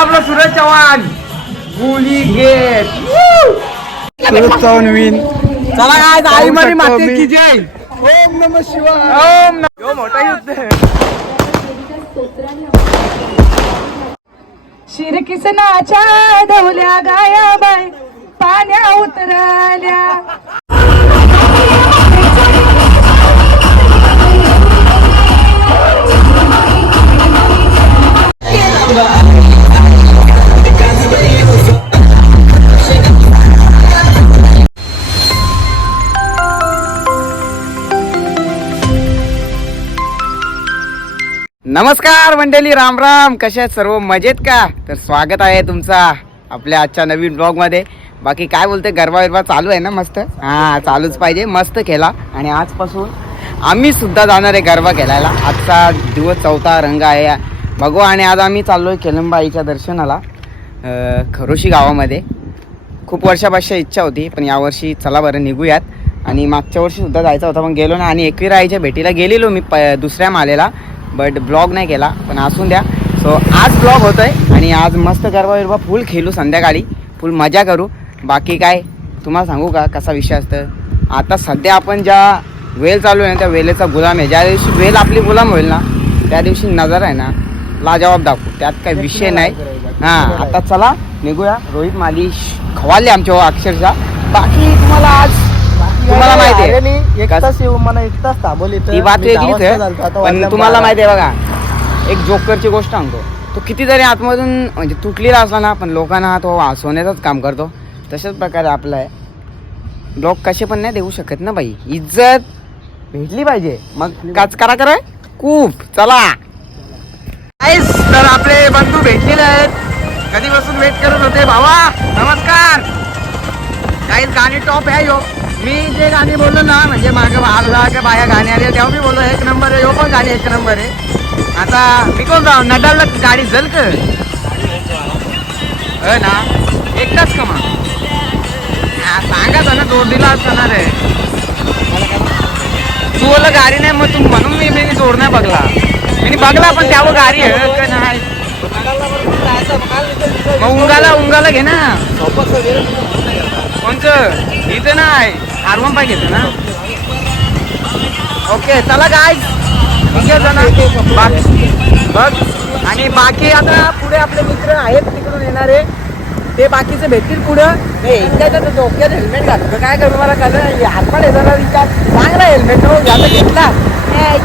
आपला सूरज चव्हाण. गुली gate Suraj Chavan win चला काय आई मरी माते. की जय ओम नम शिवाय. ओम नम- मोठा युद्ध शिरकिसनाच्या ढवल्या गाया बाय पाण्या उतरल्या. नमस्कार मंडळी राम राम. कशा आहेत सर्व? मजेत का? तर स्वागत आहे तुमचा आपल्या आजच्या नवीन ब्लॉगमध्ये. बाकी काय बोलते गरबा विरबा चालू आहे ना मस्त? हां चालूच पाहिजे. मस्त खेळा आणि आजपासून आम्ही सुद्धा जाणार आहे गरबा खेळायला. आजचा दिवस चौथा रंग आहे. बघू आणि आज आम्ही चाललो आहे केलंबाईच्या दर्शनाला खरोशी गावामध्ये. खूप वर्षापासून इच्छा होती पण यावर्षी चला बरं निघूयात. आणि मागच्या वर्षीसुद्धा जायचा जायचं होता पण गेलो ना आणि एकविराईच्या भेटीला गेलेलो मी प दुसऱ्या मालेला. बट ब्लॉग नाही केला पण असून द्या. सो आज ब्लॉग होतोय आणि आज मस्त गरबा बिरबा फुल खेळू संध्याकाळी. फुल मजा करू. बाकी काय तुम्हाला सांगू का कसा विषय असतं? आता सध्या आपण ज्या वेल चालू आहे ना त्या वेलेचा गुलाम आहे. ज्या दिवशी वेल आपली गुलाम होईल ना त्या दिवशी नजर आहे ना लाजवाब दाखवू. त्यात काही विषय नाही. हां आता चला निघूया. रोहित माली खवाले आमच्या अक्षरशः. बाकी तुम्हाला आज तुम्हाला माहिती आहे. एक तास येऊ मला एक तास थांबवली बात मी वेगळीच आहे. पण तुम्हाला. माहिती आहे बघा एक जोकरची गोष्ट सांगतो. तो किती जरी आतमधून म्हणजे तुटलेला असला ना पण लोकांना तो हसवण्याचंच काम करतो. तशाच प्रकारे आपलं आहे. लोक कसे पण नाही देऊ शकत ना बाई. इज्जत भेटली पाहिजे. मग काच करा करा खूप चला. तर आपले बंधू भेटलेले आहेत. कधीपासून वेट करत होते? भावा नमस्कार. काही गाणी टॉप आहे यो मी जे गाणी बोललो ना म्हणजे मागं आला का बाया गाणी आले तेव्हा मी बोललो एक नंबर आहे पण गाणी एक नंबर आहे. आता मी कोण जाऊ? नडालला गाडी जल का? हो ना? एकटाच का मग? हा, सांगा ना जोडीला असताना रे तू बोललं गाडी नाही मग तू म्हणून मी मी जोड नाही बघला. मी बघला पण त्यावर गाडी आहे का नाही? मग उंगाला उंगाला घे ना. कोणचं? इथं नाही. आरवण पाय घेतो ना ओके चला काय बाकी बघ आणि बाकी आता पुढे आपले मित्र आहेत तिकडून येणारे ते बाकीचे भेटतील पुढं हे एकट्याच्या डोक्यात हेल्मेट घालतो काय करू मला कळलं हातपाड येताना विचार चांगला हेल्मेट हो घेतला ए,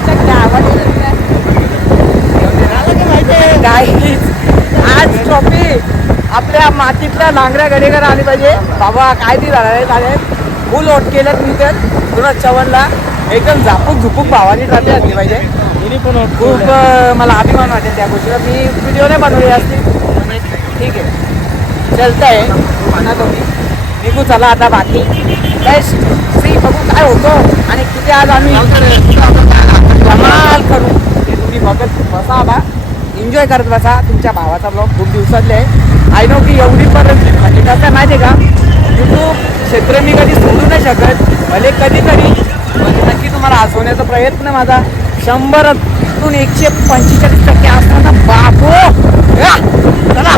की आज ट्रॉफी आपल्या मातीतल्या नांगऱ्या गडेकर आली पाहिजे बाबा काय ती झाला झाले फुल ओट केलं मी तर सूरज चव्हाणला एकदम झापूक झुपूक भावानी ट्रॉफी असली पाहिजे. खूप मला अभिमान वाटेल त्या गोष्टीला. मी व्हिडिओ नाही बनवली असती ठीक आहे. चलतंय. म्हणा तुम्ही. निघू चला आता बाकी. काय सी बघू काय होतो आणि किती आज आम्ही धमाल करू. ते तुम्ही बघत बसा बा. एन्जॉय करत बसा. तुमच्या भावाचा ब्लॉग खूप दिवसातले आहे. आय नो की एवढी पर्यंत म्हणजे कसं आहे माहिती आहे का? यूट्यूब क्षेत्र मी कधी सोडू नाही शकत भले कधीतरी. पण नक्की तुम्हाला हसवण्याचा प्रयत्न माझा शंभरातून एकशे पंचेचाळीस टक्के असताना बापो! चला.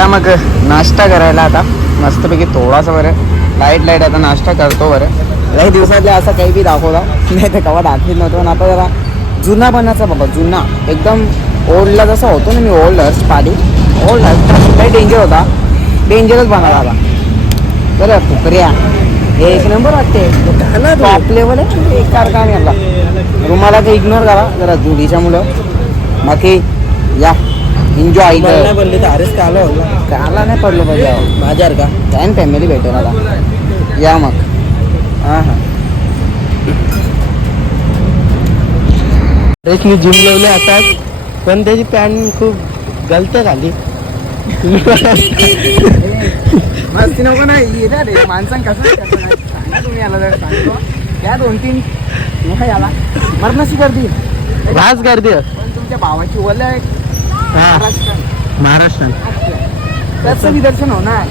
चला मग नाश्ता करायला आता. मस्तपैकी थोडासा बरं. लाइट लाइट आता नाश्ता करतो बरं. लई दिवसातल्या असं काही बी दाखवला. नाही तर कवा दाखवीत नव्हतं. पण आता जरा जुना बनाचा बाबा जुना. एकदम ओल्डला जसा होतो ना मी ओल्ड हर्स्ट पाडी ओल्ड हर्स्ट काही डेंजर होता. डेंजरच बनवला आला बरं फुकऱ्या. एक नंबर वाटते. टॉप लेवल आहे. एक कारखाने आला रुमाला काही इग्नोर करा. जरा जुडीच्या मुलं. बाकी या. एन्जॉय मला बोलले तर अरेस्ट का आला होला काला नाही पडलो पाहिजे. माझ्यावर का फॅन फॅमिली भेटेल आता या मग हां हां मी जिम लावले आता पण त्याची पॅन्ट खूप गलते खाली मस्ती नको नाही रे माणसां कसं नाही. तुम्ही याला जर सांगतो या दोन तीन नका याला मरणाची गर्दी रास गर्दी. पण तुमच्या भावाची महाराष्ट्र महाराष्ट्रात त्याचं बी दर्शन होणार?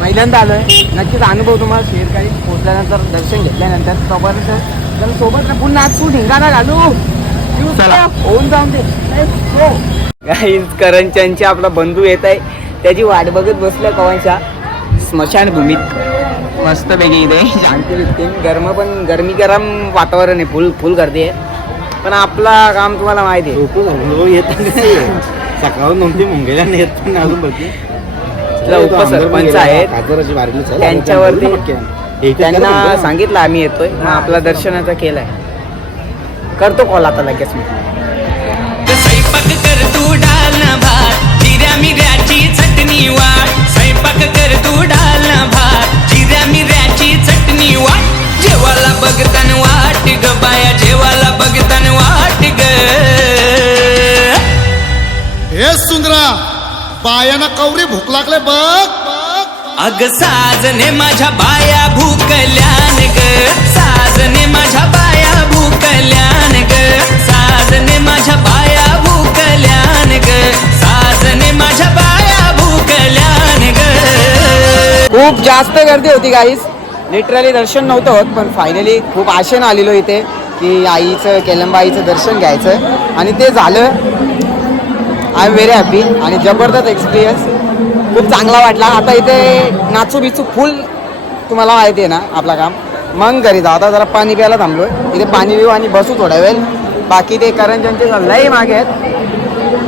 पहिल्यांदा आलोय. नक्कीच अनुभव तुम्हाला शेअर करीन. पोहोचल्यानंतर दर्शन घेतल्यानंतर. सोबत तर सोबत ना पुन्हा आज तू ढिंगाणा घालू. चला. का? होऊन जाऊन दे. गाईज करंच्यांचे आपला बंधू येत आहे. त्याची वाट बघत बसल्या कवांच्या स्मशानभूमीत. मस्त पैकी इथे. शांती दिसते गरम पण गरमी गरम वातावरण आहे. फुल फुल गर्दी आहे. पण आपला काम तुम्हाला माहिती आहे. सकाळून नव्हती मुंगेला येत पण अजून बघी तिथला उपसरपंच आहेत. त्यांच्यावरती त्यांना सांगितलं आम्ही येतोय. मग आपला दर्शनाचा केलाय करतो कॉल आता लगेच मी. स्वयंपाक कर तू डाल ना भात जिऱ्या मिऱ्याची चटणी वाट स्वयंपाक कर तू डाल ना भात जिऱ्या मिऱ्याची चटणी वाट जेवाला बघतान वाट ग हे सुंदरा बायाना कवरी भूक लागले बघ. अग साजने माझ्या बाया भूकल्यान ग. साजने माझ्या बाया भूकल्यान ग. साजने माझ्या बाया भूकल्यान ग. साजने माझ्या बाया भूकल्यान ग. खूप जास्त गर्दी होती गाईस लिटरली दर्शन नव्हतं होत पण फायनली खूप आशेनं आलेलो इथे. की आईचं केलंबा आईचं दर्शन घ्यायचं. आणि ते झालं. आय एम व्हेरी हॅपी आणि जबरदस्त एक्सपिरियन्स खूप चांगला वाटला. आता इथे नाचू बिचू फुल तुम्हाला माहिती आहे ना आपला काम. मग घरी जाऊ. आता जरा पाणी प्यायला थांबलोय. इथे पाणी पिऊ आणि बसू थोड्या वेळ. बाकी ते करंजनचे लई मागे आहेत.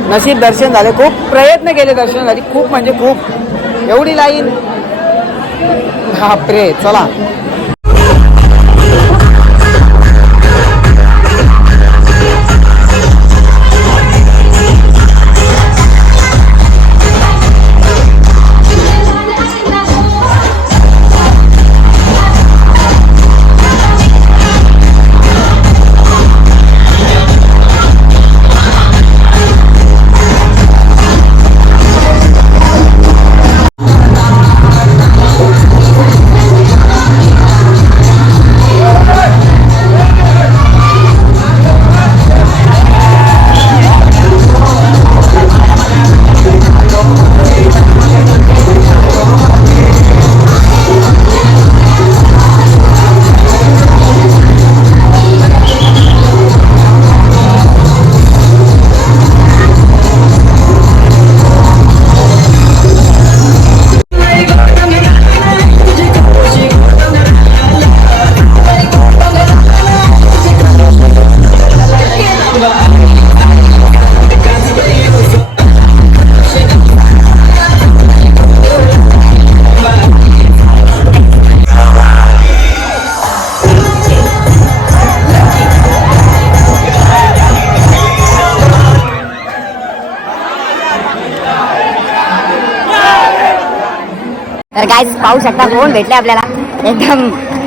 नशीब दर्शन झाले. खूप प्रयत्न केले दर्शनासाठी. खूप म्हणजे खूप. एवढी लाईन. बापरे. चला. तर काय पाहू शकता कोण भेटले आपल्याला? एकदम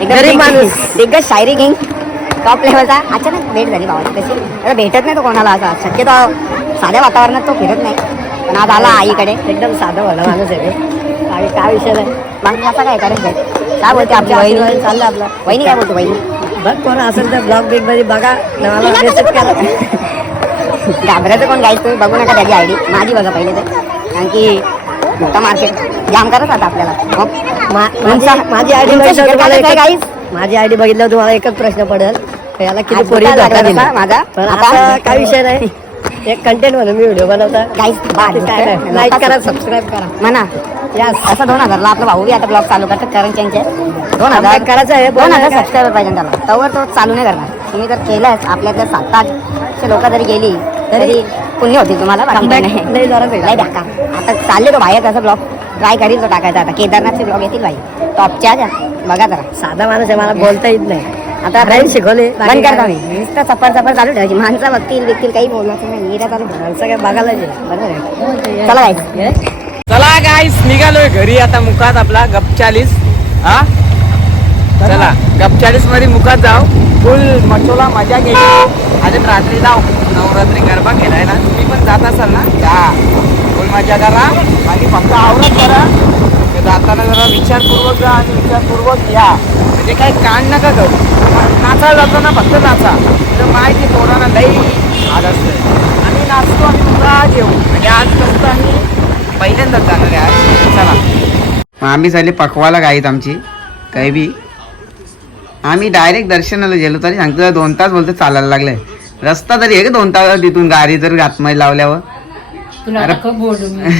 एकदम माणूस. दिग्गज शायरी किंग टॉप लेवलचा अचानक भेट झाली भावाची कशी आता भेटत नाही तो कोणाला असा. शक्यतो साध्या वातावरणात तो फिरत नाही. पण आज आला आईकडे. एकदम साधा वाला माणूस आहे. आणि काय विषय नाही. मग कसा काय भेट काय बोलते आपली वहिनी? चाललं आपलं. वहिनी काय बोलतो वहिनी? बघ कोण असेल तर ब्लॉग बिगमध्ये बघा. घाबरायचं कोण गाईस तुम्ही बघू नका त्याची आयडी माझी बघा पहिले तर. कारण की मार्केट जाम करत आता आपल्याला. माझी आयडी गाईस माझी आयडी बघितलं तुम्हाला एकच प्रश्न पडेल. याला किती पोरी माझा. पण आता- आता काय विषय नाही. एक कंटेंट म्हणून मी व्हिडिओ बनवता नाही. लाईक करा सबस्क्राईब करा. म्हणा. असं दोन हजारला आपला भाऊ बी आता ब्लॉग चालू करतात करंच्यांचे दोन हजार करायचं आहे, दोन हजार काय? सबस्क्रायबर पाहिजे त्याला. तवर तो चालू नाही करणार. तुम्ही जर केलंच आपल्यातल्या सात आठशे लोक जरी गेली तरी पुण्य होतील तुम्हाला आता चालले तो बाहेर त्याचा ब्लॉग ट्राय करील तो टाकायचा. आता केदारनाथचे ब्लॉग येतील भाई टॉपच्या ज्या. बघा जरा. साधा माणूस आहे मला बोलता येत नाही. आता नाही शिकवले बंद करता मी नुसतं चप्पल चप्पल चालू ठेवायची माणसं बघतील बिकतील काही बोलण्याचं नाही. हिरा चालू ठेवा. सगळं बघायला. बरोबर. चला guys. चला गाईस निघालोय घरी आता मुखात आपला गपचालीस. हा? चला. गपचालीसमध्ये मुखात जाऊ. फुल मचोला मजा केली. आणि रात्री जाऊ. नवरात्री गरबा केलाय ना. तुम्ही पण जात असाल ना? जा. फुल मजा करा. आणि फक्त आवडत करा. म्हणजे जाताना जरा विचारपूर्वक जा आणि विचारपूर्वक या. म्हणजे काही कांड नका जाऊ नाचा जाताना फक्त नाचा. तर माहिती तोडाना लई आज असते आम्ही नाचतो आणि मुलं आज येऊ. म्हणजे आज कसं आम्ही पहिल्यांदाच जाणार आहे. आज चला. मग आम्ही झाले पकवायला गाईत आमची. काही बी आम्ही डायरेक्ट दर्शनाला गेलो तरी सांगतो दोन तास बोलतो चालायला लागले. रस्ता तरी आहे का दोन तास तिथून गाडी जर आतमध्ये लावल्यावर.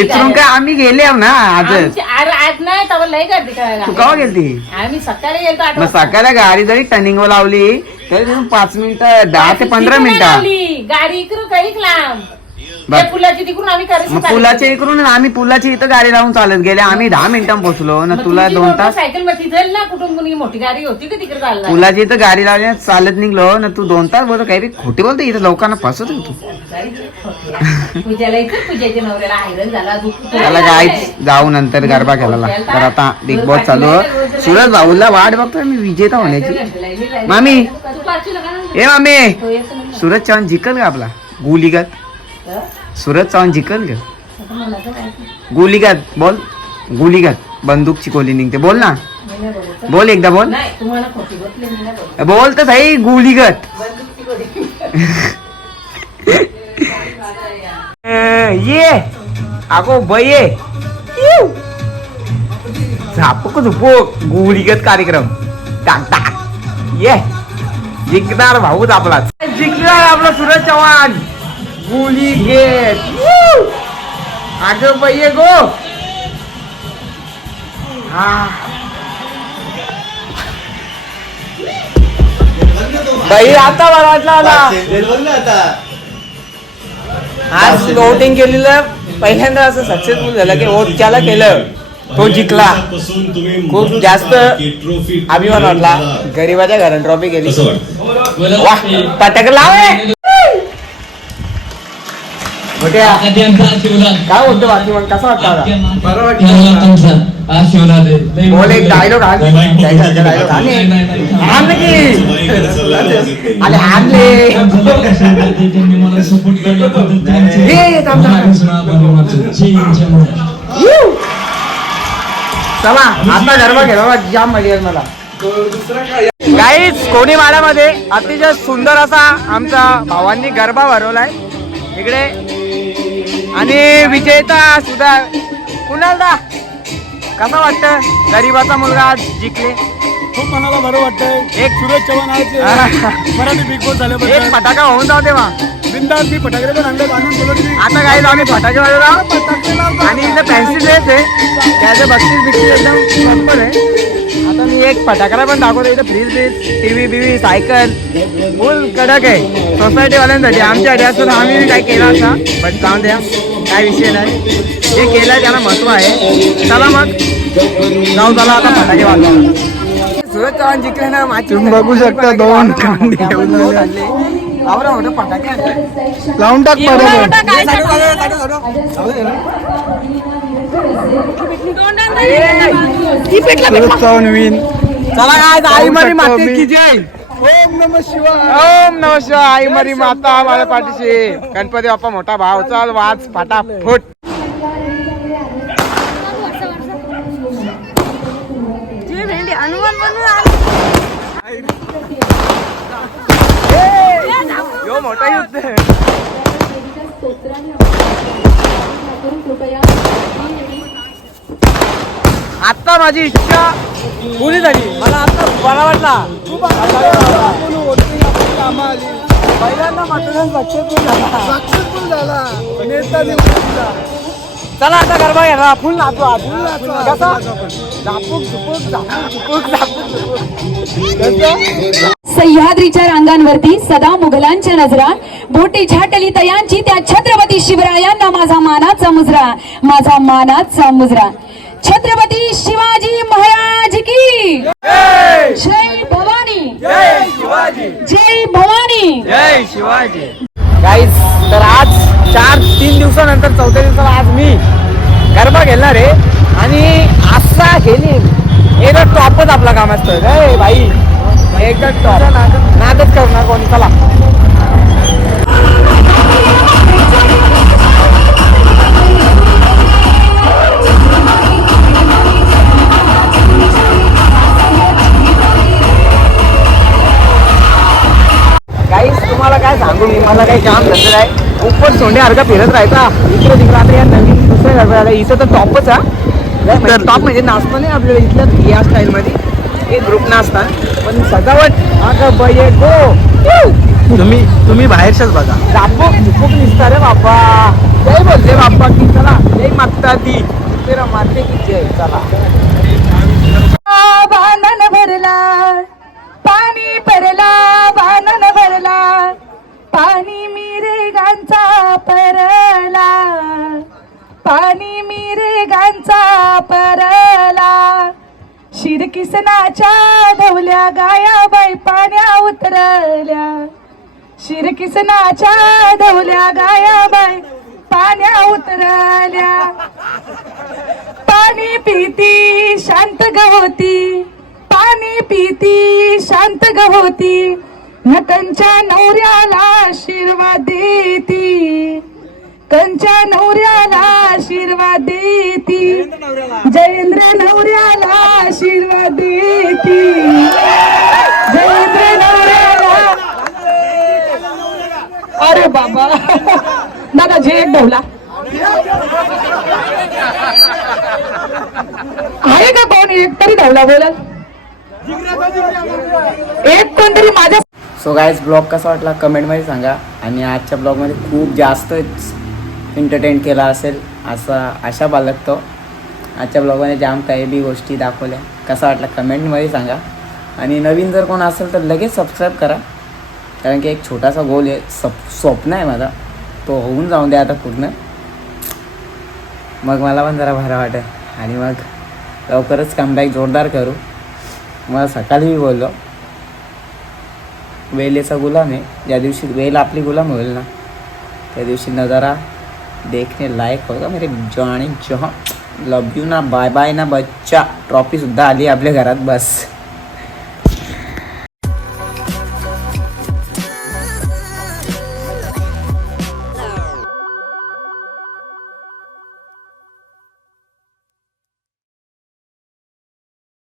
इथून काय आम्ही गेले आहो ना आजच तू केव्हा गेलती? आम्ही सकाळी मग गाडी जरी टर्निंगवर लावली तरी पाच मिनिटं दहा ते पंधरा मिनिटं. गाडी इकडून काही लांब? बर. त्या पुलाची तिकडून आम्ही मग पुलाच्या इकडून आम्ही पुलाच्या इथं गाडी लावून चालत गेले आम्ही दहा मिनिटां पोहोचलो ना तुला दोन तास सायकलमध्ये जाईल ना कुठून कुणी मोठी गाडी होती का तिकडे चालला पुलाची इथं गाडी लावली चालत निघलो ना तू दोन तास बोलतो काही बी खोटी बोलतो इथं लोकांना फसवतो तू पूजाला इकडे पूजाच्या नवऱ्याला आयरन झाला दुःख त्याला काय जाऊ नंतर गरबा खेळायला तर आता बिग बॉस चालू आहे. सुरत भाऊला वाट बघतोय मी विजेता होण्याची मामी ए मामी सुरज चव्हाण जिकल का आपला गुलीगत सुरज चव्हाण जिकल का गुलीगत बोल. गुलीगत बंदूकची कोली निघते. बोल ना. बोल एकदा बोल. बोल तर सही गुलीगत ये. अगो बये झापक झुपक. गुलीगत कार्यक्रम. टाक टाक. ये. जिंकणार भाऊच आपला जिंकणार आपला सुरज चव्हाण. गुली घेत. अग बये गो. हा. बाई आता मला वाटलं आला आज वोटिंग केलेलं पहिल्यांदा असं सक्सेसफुल झालं की वोट ज्याला केलं तो जिंकला. खूप जास्त अभिमान वाटला. गरीबाच्या घरात ट्रॉफी गेली. वा पटाक लावे मोठ्या काय बोलतो बाकी मग कसं वाटतं आता? बरं वाटतं बोल एक डायलॉग आण. डायलॉग आण की. आले आणले हे थांब, चला आता गरबा जाम मजा येईल मला. काहीच कोणी माड्यामध्ये अतिशय सुंदर असा आमचा भावांनी गरबा भरवलाय. इकडे आणि विजेता सुद्धा कुणालदा कसं वाटतं गरीबाचा मुलगा आज जिंकले. खूप मनाला बरं वाटतंय. एक सुरज चव्हाण आज. मराठी बिग बॉस एक झाल्याबद्दल फटाका होऊन जाऊ तेव्हा बिंदास मी फटाकडे पण आणले आणून गेलो की आता काय आम्ही फटाके वाजवला आणि इथं फॅन्सी ड्रेस आहे. त्याचं बक्षीस बिक्षीस एकदम प्रॉपर आहे. आता मी एक फटाकडा पण दाखवतो इथं फ्रीज ब्रीज टीव्ही बिव्ही सायकल. फुल कडक आहे. सोसायटीवाल्यांसाठी असतं तर आम्ही काय केलं असता बट जाऊन द्या काय विषय नाही. जे केलं त्याला महत्त्व आहे. चला मग. जाऊ चला आता फटाके वाजवा. सुरज चव्हाण जिंकले ना माझी तुम्ही बघू शकता दोन कांदे. लावून टाक चला काय आई मरी माते की जय. ओम नम शिवाय. ओम नम शिवाय आई मरी माता माझ्या पाठीशी गणपती बाप्पा मोठा भाव. चाल वाच फटाफट. यो मोठा युद्ध आहे. आता माझी इच्छा पुरी झाली. मला आता बरा वाटला. पहिल्यांदा मतदान सक्सेसफुल झाला. चला आता गरबा घ्या फुल नाचू आज कसा? झापूक झुपूक झापूक झुपूक झापूक झुपूक. सह्याद्रीच्या रांगांवरती सदा मुघलांच्या नजरा बोटी छाटली तयांची त्या छत्रपती शिवरायांना माझा मानाचा मुजरा. माझा मानाचा मुजरा. छत्रपती शिवाजी महाराज की। जय! भवानी। जय शिवाजी। जय भवानी। जय शिवाजी। गाईज तर आज चार तीन दिवसानंतर चौथ्या दिवसाला आज मी गरबा घेणार आहे. आणि असा गेली एकच टॉपच आपला काम असतं रे भाई एकच टॉप नादच करणार कोणी? चला. सांगू मी मला काही काम धंदा आहे उपर सोंड्यासारखा फिरत राहायचा. इकडे तिकडे आता या नवीन दुसऱ्या घरात आला इथं तर टॉपच हा. टॉप म्हणजे नाचतो नाही आपल्या इथलं या स्टाईलमध्ये हे ग्रुप नाचता पण सजावट. हा का बये गो. तुम्ही तुम्ही बाहेरच्याच बघा. झापूक झुपूक निसता रे बाप्पा. जय बोलते बाप्पा की चला. जय मागता ती तेरा मारते की जय. चला. भरला. पाणी भरला वानन भरला. पाणी मिरेगांचा परला. पाणी मिरेगांचा परला. शिरकिसनाच्या धवल्या गाया बाई पाण्या उतरल्या. शिरकिसनाच्या धवल्या गाया बाई पाण्या उतरल्या. पाणी पिती शांत गवती. पाणी पिती शांत गवती. न कंच्या नवऱ्याला आशीर्वाद देती. कंच्या नवऱ्याला आशीर्वाद देती. जयेंद्र नवऱ्याला आशीर्वाद देती. जयेंद्र नवऱ्याला. अरे बाबा. दादा जे एक ढवला आहे का कोण एक? तरी धावला बोलत एक कोणतरी माझ्या सो गायज ब्लॉग कसा वाटला कमेंटमध्ये सांगा. आणि आजच्या ब्लॉगमध्ये खूप जास्त एंटरटेन केला असेल असा आशा बाळगतो. आजच्या ब्लॉगमध्ये जाम काही बी गोष्टी दाखवल्या. कसा वाटला कमेंटमध्ये सांगा. आणि नवीन जर कोण असेल तर लगेच सबस्क्राईब करा. कारण की एक छोटासा गोल आहे सप स्वप्न आहे माझा. तो होऊन जाऊन द्या आता पूर्ण. मग मला पण जरा बरं वाटेल. आणि मग लवकरच कमबॅक जोरदार करू. मला सकाळी मी बोललो. वेलेचा गुलाम आहे. ज्या दिवशी वेल आपली गुलाम होईल ना त्या दिवशी नजारा देखने लायक होगा. मेरे जाने जहाँ लव यू ना बाय बाय ना बच्चा. ट्रॉफीसुद्धा आली आपल्या घरात बस.